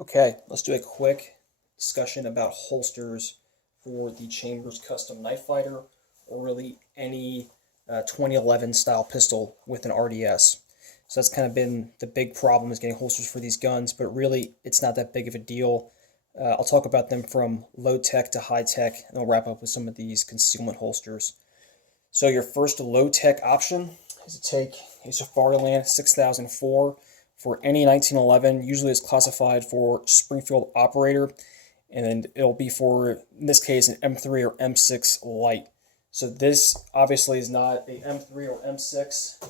Okay, let's do a quick discussion about holsters for the Chambers Custom Knife Fighter, or really any 2011 style pistol with an RDS. So that's kind of been the big problem, is getting holsters for these guns, but really it's not that big of a deal. I'll talk about them from low tech to high tech, and I'll wrap up with some of these concealment holsters. So your first low tech option is to take a Safariland 6004 for any 1911. Usually it's classified for Springfield operator, and then it'll be for, in this case, an M3 or M6 light. So this obviously is not a M3 or M6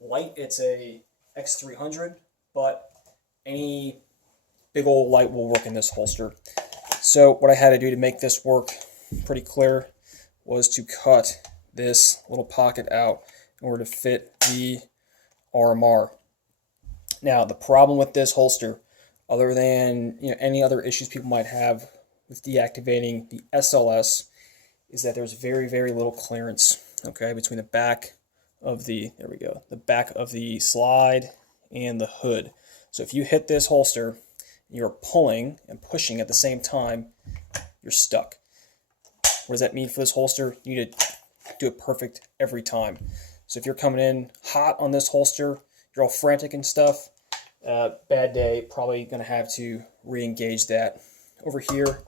light, it's a X300, but any big old light will work in this holster. So what I had to do to make this work pretty clear was to cut this little pocket out in order to fit the RMR. Now, the problem with this holster, other than any other issues people might have with deactivating the SLS, is that there's very, very little clearance, okay, between the back of the, there we go, the back of the slide and the hood. So if you hit this holster, you're pulling and pushing at the same time, you're stuck. What does that mean for this holster? You need to do it perfect every time. So if you're coming in hot on this holster, you're all frantic and stuff, bad day, probably going to have to re-engage that. Over here,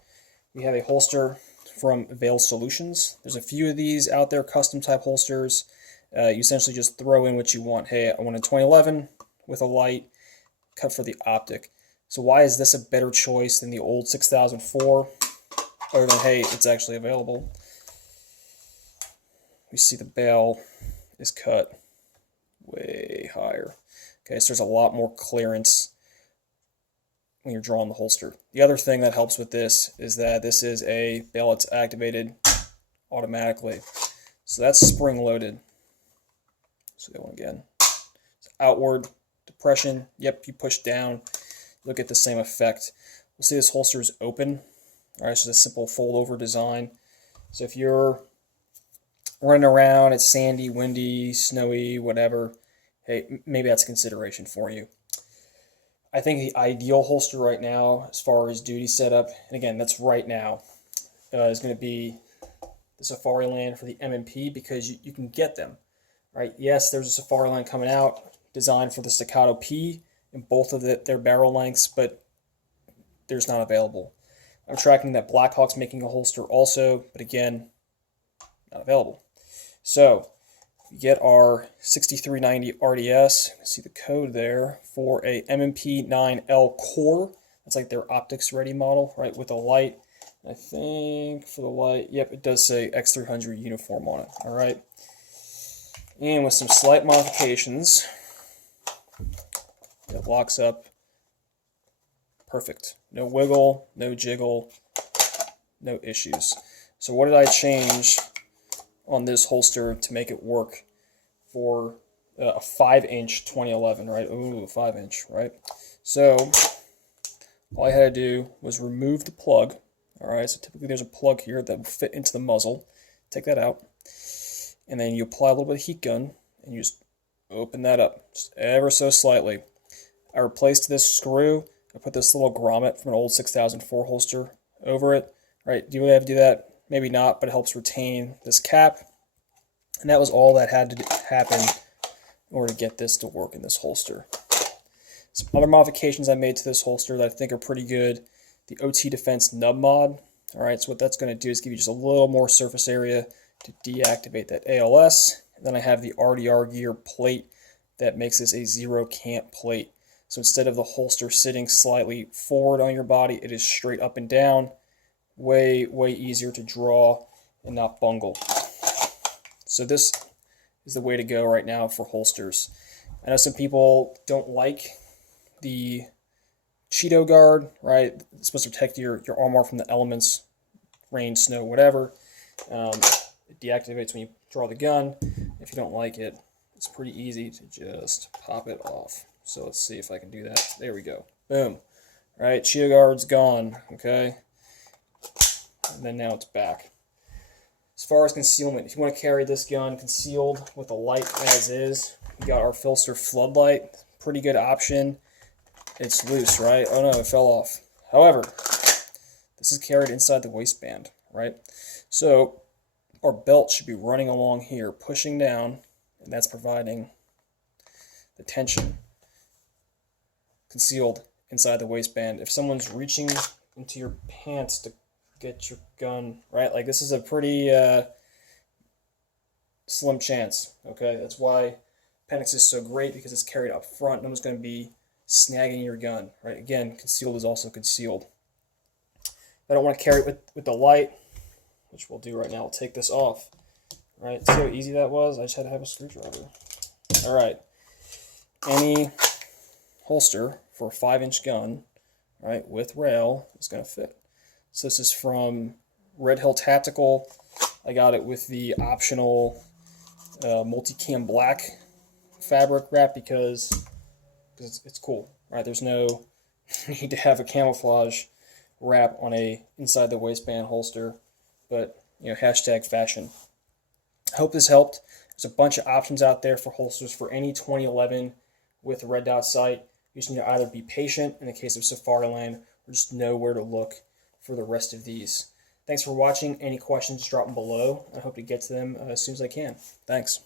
we have a holster from Veil Solutions. There's a few of these out there, custom type holsters. You essentially just throw in what you want. Hey, I want a 2011 with a light, cut for the optic. So why is this a better choice than the old 6004? Other than, hey, it's actually available. We see the bail is cut way higher. Okay, so there's a lot more clearance when you're drawing the holster. The other thing that helps with this is that this is a bail that's activated automatically. So that's spring loaded. So that one again. So outward depression, yep, you push down, you'll get the same effect. We'll see this holster is open. All right, so it's a simple fold over design. So if you're running around, it's sandy, windy, snowy, whatever, hey, maybe that's a consideration for you. I think the ideal holster right now, as far as duty setup, and again, that's right now, is going to be the Safariland for the M&P, because you can get them, right? Yes, there's a Safariland coming out designed for the Staccato P in both of their barrel lengths, but there's not available. I'm tracking that Blackhawk's making a holster also, but again, not available. So we get our 6390 RDS. See the code there for a M&P 9L core. That's like their optics ready model, right? With a light. I think for the light, yep, it does say X300 uniform on it. All right. And with some slight modifications, it locks up perfect. No wiggle, no jiggle, no issues. So what did I change on this holster to make it work for a 5-inch 2011, right? Ooh, 5-inch, right? So all I had to do was remove the plug. All right, so typically there's a plug here that will fit into the muzzle. Take that out. And then you apply a little bit of heat gun and you just open that up just ever so slightly. I replaced this screw. I put this little grommet from an old 6004 holster over it. Right? Do you really have to do that? Maybe not, but it helps retain this cap. And that was all that had to happen in order to get this to work in this holster. Some other modifications I made to this holster that I think are pretty good. The OT Defense nub mod. All right, so what that's going to do is give you just a little more surface area to deactivate that ALS. And then I have the RDR gear plate that makes this a zero cant plate. So instead of the holster sitting slightly forward on your body, it is straight up and down. Way, way easier to draw and not bungle. So this is the way to go right now for holsters. I know some people don't like the Cheeto guard, right? It's supposed to protect your armor from the elements, rain, snow, whatever. It deactivates when you draw the gun. If you don't like it, it's pretty easy to just pop it off. So let's see if I can do that. There we go. Boom. All right, Cheeto guard's gone, okay? And then now it's back. As far as concealment, if you want to carry this gun concealed with a light as is, we got our Filster floodlight. Pretty good option. it's loose, right? Oh no, it fell off. However, this is carried inside the waistband, right? So our belt should be running along here, pushing down, and that's providing the tension concealed inside the waistband. If someone's reaching into your pants to get your gun, right? Like, this is a pretty slim chance, okay? That's why appendix is so great, because it's carried up front. No one's going to be snagging your gun, right? Again, concealed is also concealed. If I don't want to carry it with the light, which we'll do right now, I'll take this off, right? See how easy that was? I just had to have a screwdriver. All right. Any holster for a 5-inch gun, right, with rail is going to fit. So this is from Red Hill Tactical. I got it with the optional multicam black fabric wrap because it's cool, right? There's no need to have a camouflage wrap on a inside the waistband holster, but hashtag fashion. I hope this helped. There's a bunch of options out there for holsters for any 2011 with a red dot sight. You just need to either be patient in the case of Safariland, or just know where to look for the rest of these. Thanks for watching. Any questions, drop them below. I hope to get to them as soon as I can. Thanks.